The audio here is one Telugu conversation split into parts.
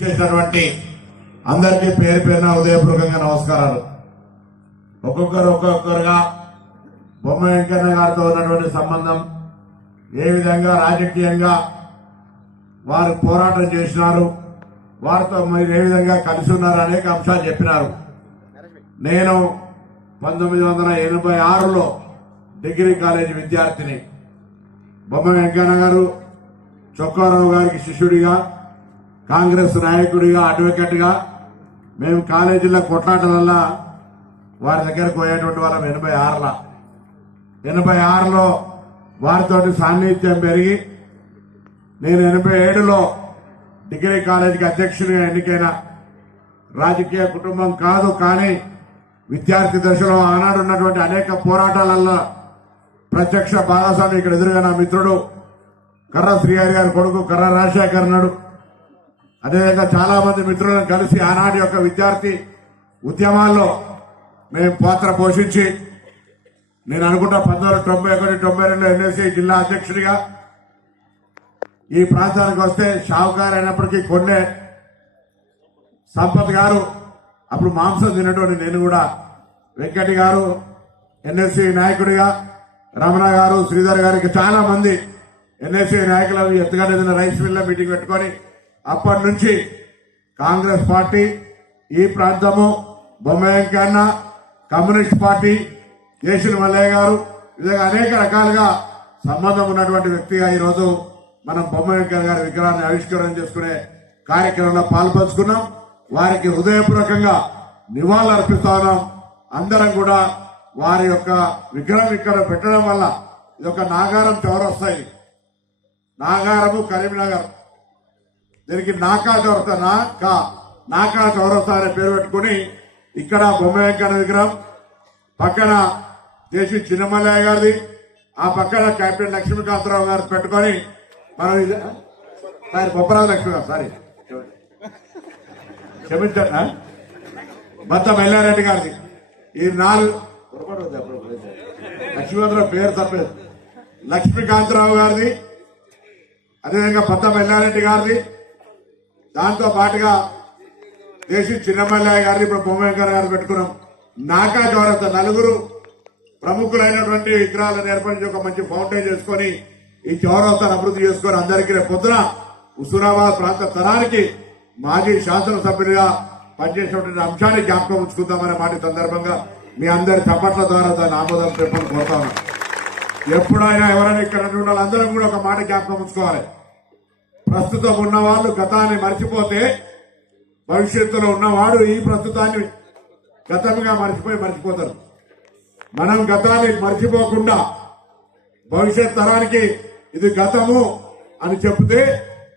చేసినటువంటి అందరికీ పేరు పేరున ఉదయపూర్వకంగా నమస్కారాలు. ఒక్కొక్కరు ఒక్కొక్కరుగా బొమ్మ వెంకన్న గారితో ఉన్నటువంటి సంబంధం ఏ విధంగా రాజకీయంగా వారు పోరాటం చేసినారు వారితో మీరు ఏ విధంగా కలిసి ఉన్నారు అనేక అంశాలు చెప్పినారు. నేను పంతొమ్మిది వందల ఎనభై ఆరులో డిగ్రీ కాలేజీ విద్యార్థిని. బొమ్మ వెంకన్న గారు చొక్కారావు గారికి శిష్యుడిగా కాంగ్రెస్ నాయకుడిగా అడ్వకేట్గా మేము కాలేజీలో కొట్లాటలల్ల వారి దగ్గరకు పోయేటువంటి వాళ్ళం ఎనభై ఆరులో. ఎనభై ఆరులో వారితో సాన్నిధ్యం పెరిగి నేను ఎనభై ఏడులో డిగ్రీ కాలేజీకి అధ్యక్షుడిగా ఎన్నికైన రాజకీయ కుటుంబం కాదు కానీ విద్యార్థి దశలో ఆనాడు ఉన్నటువంటి అనేక పోరాటాలల్లో ప్రత్యక్ష భాగస్వామి ఇక్కడ ఎదురుగా నా మిత్రుడు కర్ర శ్రీహరి గారి కొడుకు కర్ర రాజశేఖర్ నాడు అదేవిధంగా చాలా మంది మిత్రులను కలిసి ఆనాటి యొక్క విద్యార్థి ఉద్యమాల్లో మేము పాత్ర పోషించి నేను అనుకుంటా పంతొమ్మిది తొంభై ఒకటి తొంభై రెండు ఎన్ఎస్సీ జిల్లా అధ్యక్షుడిగా ఈ ప్రాంతానికి వస్తే షావుకారు అయినప్పటికీ కొన్నే సంపత్ గారు అప్పుడు మాంసం తినటువంటి నేను కూడా. వెంకటి గారు ఎన్ఎస్సీ నాయకుడిగా రమణ గారు శ్రీధర్ గారికి చాలా మంది ఎన్ఎస్సీ నాయకులు ఎత్తుగా రైస్ మిల్ మీటింగ్ పెట్టుకొని అప్పటి నుంచి కాంగ్రెస్ పార్టీ ఈ ప్రాంతము బొమ్మయంకన్న కమ్యూనిస్ట్ పార్టీ కేసిన మల్లయ్య గారు ఈ విధంగా అనేక రకాలుగా సంబంధం ఉన్నటువంటి వ్యక్తిగా ఈరోజు మనం బొమ్మ వెంకయ్య గారి విగ్రహాన్ని ఆవిష్కరణ చేసుకునే కార్యక్రమంలో పాల్పంచుకున్నాం. వారికి హృదయపూర్వకంగా నివాళులు అర్పిస్తా ఉన్నాం. అందరం కూడా వారి యొక్క విగ్రహం ఇక్కడ పెట్టడం వల్ల ఇది ఒక నాగారం తెవరొస్తాయి నాగారము కరీంనగర్. దీనికి నాకా చౌరస్తా నాకా నాకా చౌరస్తా అనే పేరు పెట్టుకుని ఇక్కడ బొమ్మవెంకన్న విగ్రహం పక్కన దేశీ చిన్నమల్లయ్య గారిది ఆ పక్కన కెప్టెన్ లక్ష్మీకాంతరావు గారు పెట్టుకొని మనం సారీ బొప్పరాజు లక్ష్మి గారు సారీ. క్షమించండి భర్త బత్త మల్లారెడ్డి గారిది. ఈ నాలుగు లక్ష్మీకాంతరావు పేరు తప్పలేదు. లక్ష్మీకాంతరావు గారిది అదేవిధంగా భర్త మల్లారెడ్డి గారిది దాంతో పాటుగా దేశీ చిన్నమల్లయ్య గారిని ఇప్పుడు భూమేంకర్ గారు పెట్టుకున్నాం. నాకా చౌరస్తా నలుగురు ప్రముఖులైనటువంటి విగ్రహాలను ఏర్పరిచి ఒక మంచి ఫౌంటైన్ చేసుకొని ఈ చౌరస్తాను అభివృద్ధి చేసుకొని అందరికీ రేపు పొద్దున హుసూరాబాద్ ప్రాంత తరానికి మాజీ శాసనసభ్యులుగా పనిచేసినటువంటి అంశాన్ని జ్ఞాపకం ఉంచుకుందామనే మాట సందర్భంగా మీ అందరి చప్పట్ల ద్వారా దాన్ని ఆమోదం చెప్పని కోరుతాను ఎప్పుడైనా ఎవరైనా ఇక్కడ ఉన్న వాళ్ళందరం కూడా ఒక మాట జ్ఞాపకం ఉంచుకోవాలి. ప్రస్తుతం ఉన్నవాళ్ళు గతాన్ని మర్చిపోతే భవిష్యత్తులో ఉన్నవాడు ఈ ప్రస్తుతాన్ని గతంగా మర్చిపోయి మర్చిపోతారు మనం గతాన్ని మర్చిపోకుండా భవిష్యత్ తరానికి ఇది గతము అని చెప్తే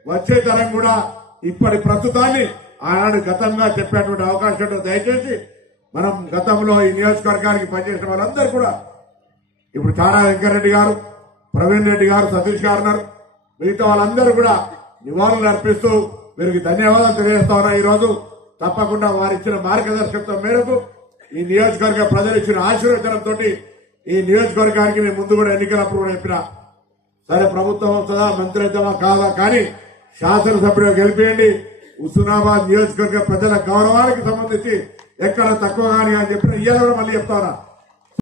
వచ్చే తరం కూడా ఇప్పటి ప్రస్తుతాన్ని ఆనాడు గతంగా చెప్పేటువంటి అవకాశం ఉంటుంది. దయచేసి మనం గతంలో ఈ నియోజకవర్గానికి పనిచేసిన వాళ్ళందరూ కూడా ఇప్పుడు చారా వెంకరెడ్డి గారు ప్రవీణ్ రెడ్డి గారు సతీష్ గారు ఉన్నారు మిగతా వాళ్ళందరూ కూడా నివాళులు అర్పిస్తూ వీరికి ధన్యవాదాలు తెలియజేస్తా ఉన్నా ఈ రోజు తప్పకుండా వారిచ్చిన మార్గదర్శకత్వం మేరకు ఈ నియోజకవర్గ ప్రజలు ఇచ్చిన ఆశీర్వచనంతో ఈ నియోజకవర్గానికి మేము ముందు కూడా ఎన్నికలప్పుడు కూడా చెప్పిన సరే ప్రభుత్వం వస్తుందా మంత్రి అవుతామా కాదా కానీ శాసనసభ్యులు గెలిపేయండి. హుస్నాబాద్ నియోజకవర్గ ప్రజల గౌరవానికి సంబంధించి ఎక్కడ తక్కువ కానీ అని చెప్పిన ఇయ్యాల కూడా మళ్ళీ చెప్తా ఉన్నా.